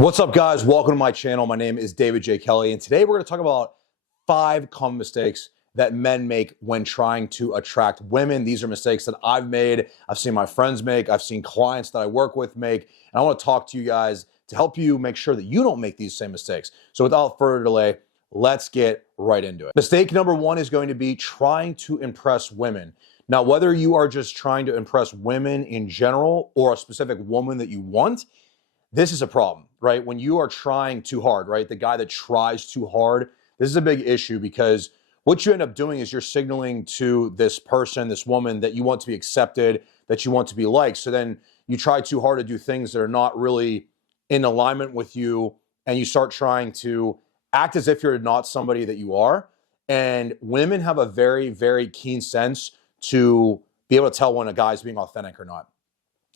What's up, guys? Welcome to my channel. My name is David J. Kelly, and today we're going to talk about 5 common mistakes that men make when trying to attract women. These are mistakes that I've made, I've seen my friends make, I've seen clients that I work with make, and I want to talk to you guys to help you make sure that you don't make these same mistakes. So without further delay, let's get right into it. Mistake number 1 is going to be trying to impress women. Now, whether you are just trying to impress women in general or a specific woman that you want, this is a problem, right? When you are trying too hard, right? The guy that tries too hard, this is a big issue because what you end up doing is you're signaling to this person, this woman, that you want to be accepted, that you want to be liked. So then you try too hard to do things that are not really in alignment with you, and you start trying to act as if you're not somebody that you are. And women have a very, very keen sense to be able to tell when a guy's being authentic or not.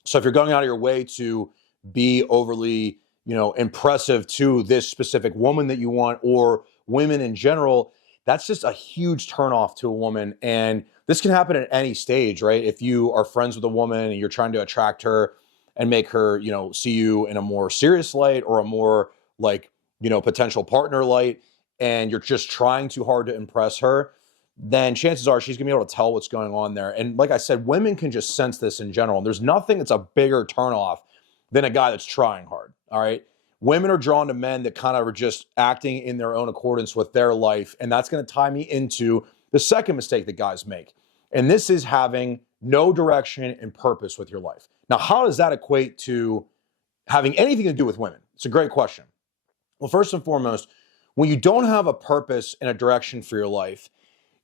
So if you're going out of your way to be overly, impressive to this specific woman that you want, or women in general, that's just a huge turnoff to a woman. And this can happen at any stage, right? If you are friends with a woman and you're trying to attract her and make her, see you in a more serious light or a more potential partner light, and you're just trying too hard to impress her, then chances are she's gonna be able to tell what's going on there. And like I said, women can just sense this in general. And there's nothing that's a bigger turnoff than a guy that's trying hard, all right? Women are drawn to men that kind of are just acting in their own accordance with their life, and that's going to tie me into the second mistake that guys make, and this is having no direction and purpose with your life. Now, how does that equate to having anything to do with women? It's a great question. Well, first and foremost, when you don't have a purpose and a direction for your life,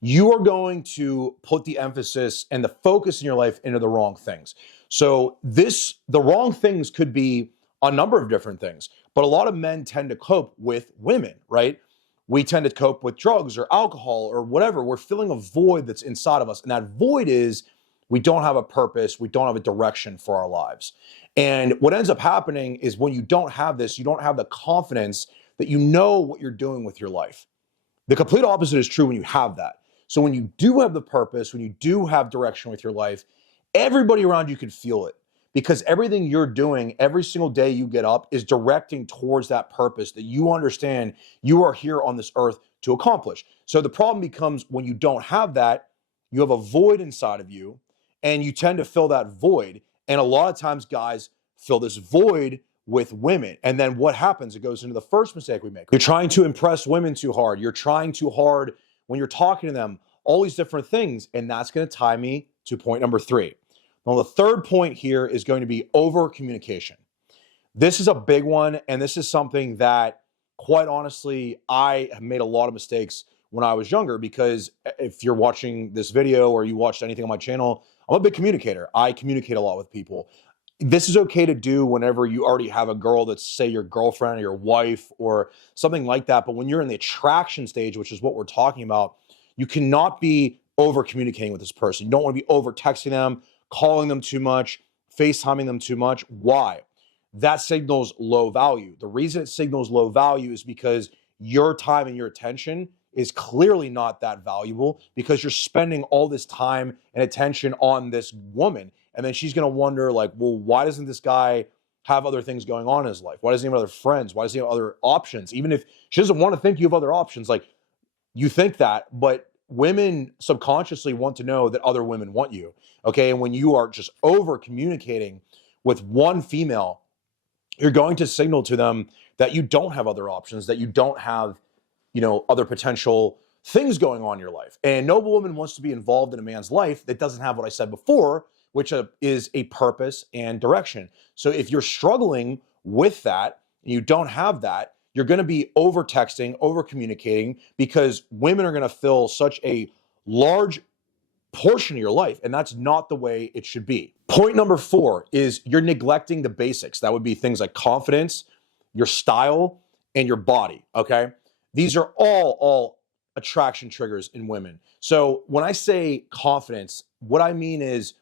you are going to put the emphasis and the focus in your life into the wrong things. So the wrong things could be a number of different things, but a lot of men tend to cope with women, right? We tend to cope with drugs or alcohol or whatever. We're filling a void that's inside of us. And that void is we don't have a purpose. We don't have a direction for our lives. And what ends up happening is when you don't have this, you don't have the confidence that you know what you're doing with your life. The complete opposite is true when you have that. So when you do have the purpose, when you do have direction with your life, everybody around you can feel it, because everything you're doing every single day you get up is directing towards that purpose that you understand you are here on this earth to accomplish. So the problem becomes when you don't have that, you have a void inside of you, and you tend to fill that void. And a lot of times guys fill this void with women. And then what happens? It goes into the first mistake we make. You're trying to impress women too hard. You're trying too hard when you're talking to them, all these different things. And that's going to tie me to point number 3. Now, the third point here is going to be over communication. This is a big one. And this is something that, quite honestly, I have made a lot of mistakes when I was younger, because if you're watching this video or you watched anything on my channel, I'm a big communicator. I communicate a lot with people. This is okay to do whenever you already have a girl that's, say, your girlfriend or your wife or something like that. But when you're in the attraction stage, which is what we're talking about, you cannot be over communicating with this person. You don't want to be over texting them, calling them too much, FaceTiming them too much. Why? That signals low value. The reason it signals low value is because your time and your attention is clearly not that valuable, because you're spending all this time and attention on this woman. And then she's going to wonder, well, why doesn't this guy have other things going on in his life? Why doesn't he have other friends? Why does he have other options? Even if she doesn't want to think you have other options, you think that, but women subconsciously want to know that other women want you, okay? And when you are just over communicating with one female, you're going to signal to them that you don't have other options, that you don't have, other potential things going on in your life. And no woman wants to be involved in a man's life that doesn't have what I said before, which is a purpose and direction. So if you're struggling with that and you don't have that, you're going to be over texting, over communicating, because women are going to fill such a large portion of your life, and that's not the way it should be. Point number 4 is you're neglecting the basics. That would be things like confidence, your style, and your body, okay? These are all attraction triggers in women. So when I say confidence, what I mean is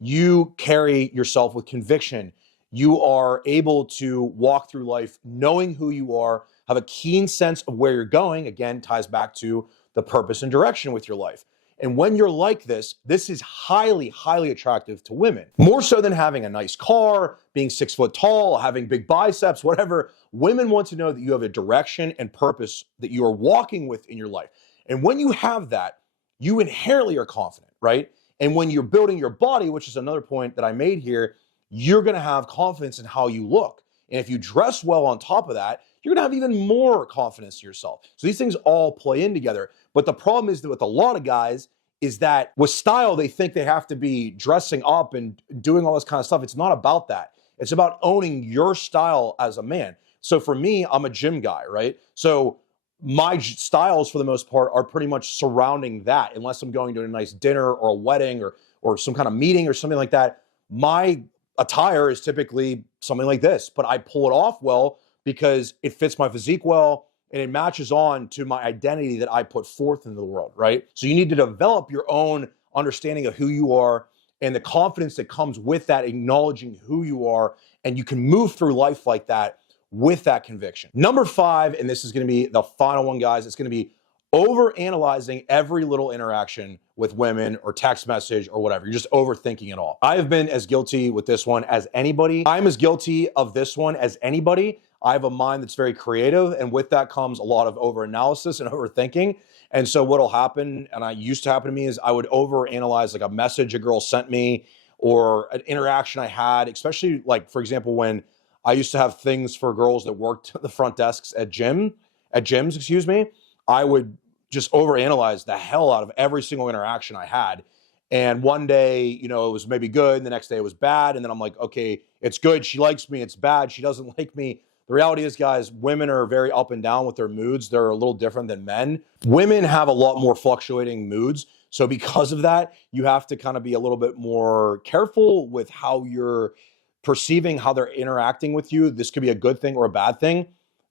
you carry yourself with conviction. You are able to walk through life knowing who you are, have a keen sense of where you're going. Again, ties back to the purpose and direction with your life. And when you're like this, this is highly, highly attractive to women. More so than having a nice car, being 6 foot tall, having big biceps, whatever. Women want to know that you have a direction and purpose that you are walking with in your life. And when you have that, you inherently are confident, right? And when you're building your body, which is another point that I made here, you're gonna have confidence in how you look. And if you dress well on top of that, you're gonna have even more confidence in yourself. So these things all play in together. But the problem is that with a lot of guys is that with style, they think they have to be dressing up and doing all this kind of stuff. It's not about that. It's about owning your style as a man. So for me, I'm a gym guy, right? So my styles for the most part are pretty much surrounding that, unless I'm going to a nice dinner or a wedding or some kind of meeting or something like that. My attire is typically something like this, but I pull it off well because it fits my physique well and it matches on to my identity that I put forth into the world, right? So you need to develop your own understanding of who you are and the confidence that comes with that, acknowledging who you are, and you can move through life like that with that conviction. Number 5, and this is gonna be the final one, guys, it's gonna be over-analyzing every little interaction with women or text message or whatever. You're just overthinking it all. I have been as guilty with this one as anybody. I'm as guilty of this one as anybody. I have a mind that's very creative, and with that comes a lot of over-analysis and overthinking. And so what'll happen, and I used to happen to me, is I would over-analyze like a message a girl sent me or an interaction I had, especially like, for example, when I used to have things for girls that worked at the front desks at gyms, excuse me. I would just overanalyze the hell out of every single interaction I had. And one day, you know, it was maybe good, and the next day it was bad. And then I'm like, okay, it's good. She likes me. It's bad. She doesn't like me. The reality is, guys, women are very up and down with their moods. They're a little different than men. Women have a lot more fluctuating moods. So because of that, you have to kind of be a little bit more careful with how you're perceiving how they're interacting with you. This could be a good thing or a bad thing.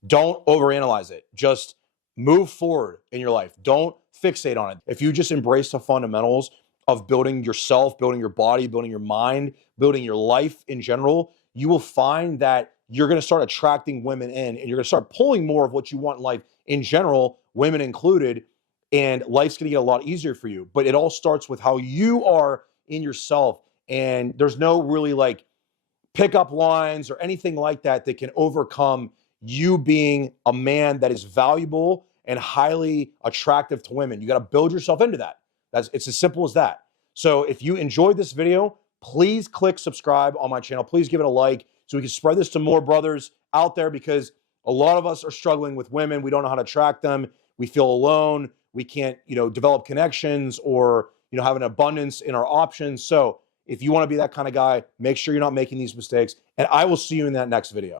Don't overanalyze it. Just move forward in your life. Don't fixate on it. If you just embrace the fundamentals of building yourself, building your body, building your mind, building your life in general, you will find that you're going to start attracting women in, and you're going to start pulling more of what you want in life in general, women included, and life's going to get a lot easier for you. But it all starts with how you are in yourself. And there's no really like pickup lines or anything like that that can overcome you being a man that is valuable and highly attractive to women. You got to build yourself into that. It's as simple as that. So if you enjoyed this video, please click subscribe on my channel. Please give it a like so we can spread this to more brothers out there, because a lot of us are struggling with women. We don't know how to attract them. We feel alone. We can't, develop connections or, have an abundance in our options. So if you want to be that kind of guy, make sure you're not making these mistakes, and I will see you in that next video.